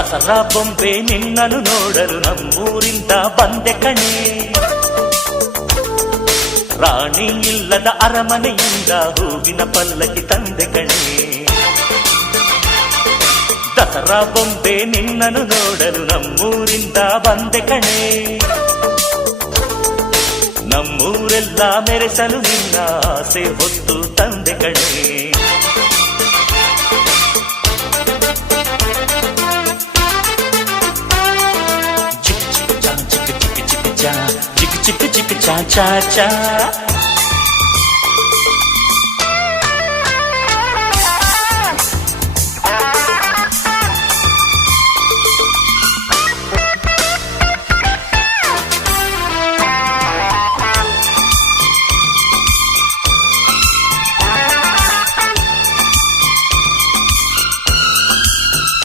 ದಸರಾ ಬೊಂಬೆ ನಿನ್ನನ್ನು ನೋಡಲು ನಮ್ಮೂರಿಂದ ಬಂದೆ ಕಣೆ. ರಾಣಿ ಇಲ್ಲದ ಅರಮನೆಯಿಂದ ಹೂವಿನ ಪಲ್ಲಕ್ಕಿ ತಂದೆ ಕಣೆ. ದಸರಾ ಬೊಂಬೆ ನಿನ್ನನ್ನು ನೋಡಲು ನಮ್ಮೂರಿಂದ ಬಂದೆ ಕಣೆ. ನಮ್ಮೂರೆಲ್ಲ ಮೆರೆಸಲು ನಿನ್ನ ಆಸೆ ಹೊತ್ತು ತಂದೆ ಕಣೆ. ಚಿಕ್ ಚಿಕ್ ಚಾ ಚಾ ಚಾ